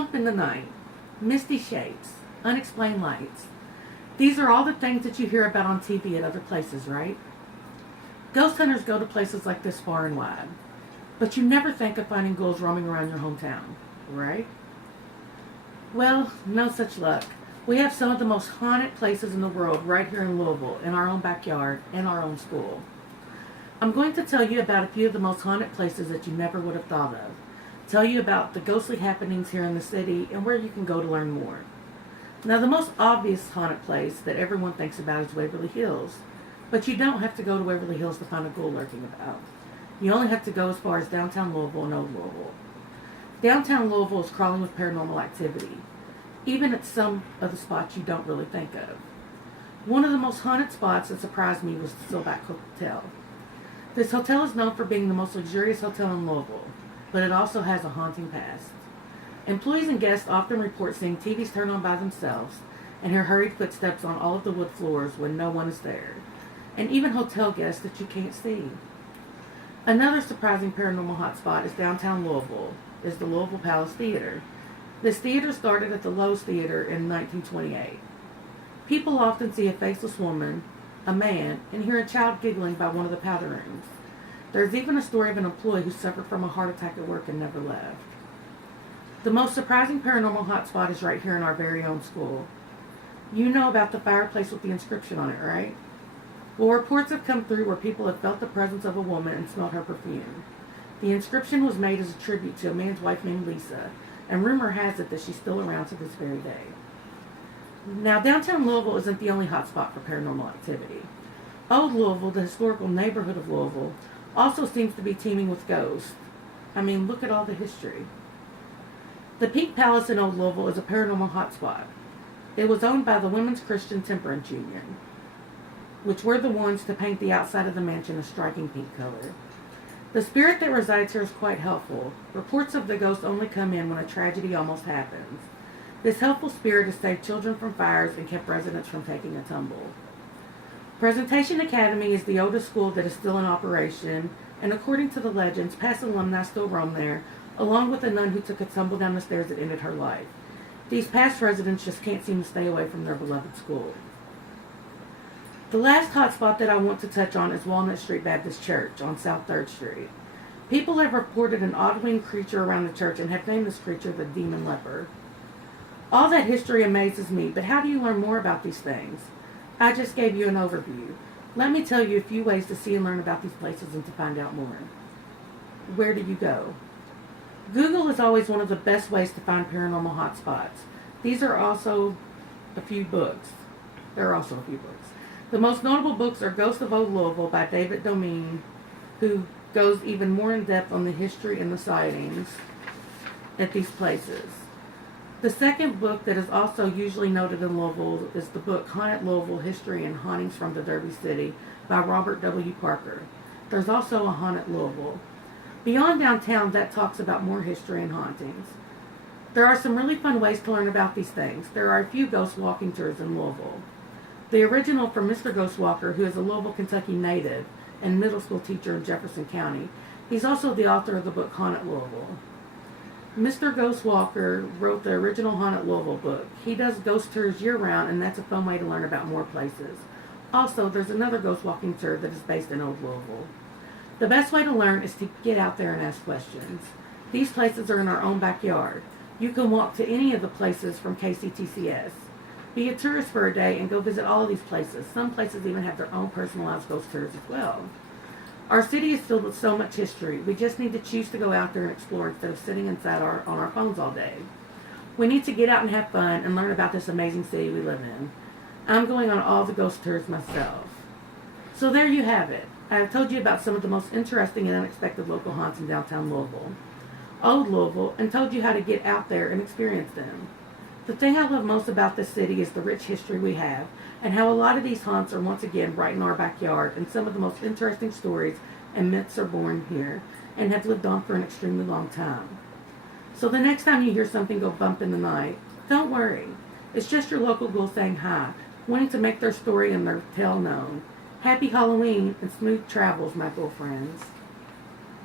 bump in the night, misty shapes, unexplained lights. These are all the things that you hear about on TV at other places, right? Ghost hunters go to places like this far and wide. But you never think of finding ghouls roaming around your hometown, right? Well, no such luck. We have some of the most haunted places in the world right here in Louisville, in our own backyard, in our own school. I'm going to tell you about a few of the most haunted places that you never would have thought of. Tell you about the ghostly happenings here in the city and where you can go to learn more. Now, the most obvious haunted place that everyone thinks about is Waverly Hills. But you don't have to go to Waverly Hills to find a ghoul lurking about. You only have to go as far as downtown Louisville and Old Louisville. Downtown Louisville is crawling with paranormal activity, even at some of the spots you don't really think of. One of the most haunted spots that surprised me was the Silvac Hotel. This hotel is known for being the most luxurious hotel in Louisville, but it also has a haunting past. Employees and guests often report seeing TVs turn on by themselves and hear hurried footsteps on all of the wood floors when no one is there, and even hotel guests that you can't see. Another surprising paranormal hotspot is downtown Louisville, is the Louisville Palace Theater. This theater started at the Lowe's Theater in 1928. People often see a faceless woman, a man, and hear a child giggling by one of the powder rooms. There's even a story of an employee who suffered from a heart attack at work and never left. The most surprising paranormal hotspot is right here in our very own school. You know about the fireplace with the inscription on it, right? Well, reports have come through where people have felt the presence of a woman and smelled her perfume. The inscription was made as a tribute to a man's wife named Lisa, and rumor has it that she's still around to this very day. Now, downtown Louisville isn't the only hotspot for paranormal activity. Old Louisville, the historical neighborhood of Louisville, also seems to be teeming with ghosts. I mean, look at all the history. The Pink Palace in Old Louisville is a paranormal hotspot. It was owned by the Women's Christian Temperance Union, which were the ones to paint the outside of the mansion a striking pink color. The spirit that resides here is quite helpful. Reports of the ghost only come in when a tragedy almost happens. This helpful spirit has saved children from fires and kept residents from taking a tumble. Presentation Academy is the oldest school that is still in operation, and according to the legends, past alumni still roam there, along with a nun who took a tumble down the stairs that ended her life. These past residents just can't seem to stay away from their beloved school. The last hotspot that I want to touch on is Walnut Street Baptist Church on South 3rd Street. People have reported an odd-winged creature around the church and have named this creature the Demon Leper. All that history amazes me, but how do you learn more about these things? I just gave you an overview. Let me tell you a few ways to see and learn about these places and to find out more. Where do you go? Google is always one of the best ways to find paranormal hotspots. These are also a few books. There are also a few books. The most notable books are Ghost of Old Louisville by David Domingue, who goes even more in depth on the history and the sightings at these places. The second book that is also usually noted in Louisville is the book Haunted Louisville, History and Hauntings from the Derby City by Robert W. Parker. There's also a Haunted Louisville. Beyond Downtown, that talks about more history and hauntings. There are some really fun ways to learn about these things. There are a few ghost walking tours in Louisville. The original from Mr. Ghostwalker, who is a Louisville, Kentucky native and middle school teacher in Jefferson County. He's also the author of the book Haunted Louisville. Mr. Ghostwalker wrote the original Haunted Louisville book. He does ghost tours year-round, and that's a fun way to learn about more places. Also, there's another ghost walking tour that is based in Old Louisville. The best way to learn is to get out there and ask questions. These places are in our own backyard. You can walk to any of the places from KCTCS. Be a tourist for a day and go visit all of these places. Some places even have their own personalized ghost tours as well. Our city is filled with so much history. We just need to choose to go out there and explore instead of sitting inside on our phones all day. We need to get out and have fun and learn about this amazing city we live in. I'm going on all the ghost tours myself. So there you have it. I have told you about some of the most interesting and unexpected local haunts in downtown Louisville, Old Louisville, and told you how to get out there and experience them. The thing I love most about this city is the rich history we have, and how a lot of these haunts are once again right in our backyard, and some of the most interesting stories and myths are born here, and have lived on for an extremely long time. So the next time you hear something go bump in the night, don't worry. It's just your local ghoul saying hi, wanting to make their story and their tale known. Happy Halloween and smooth travels, my ghoul friends.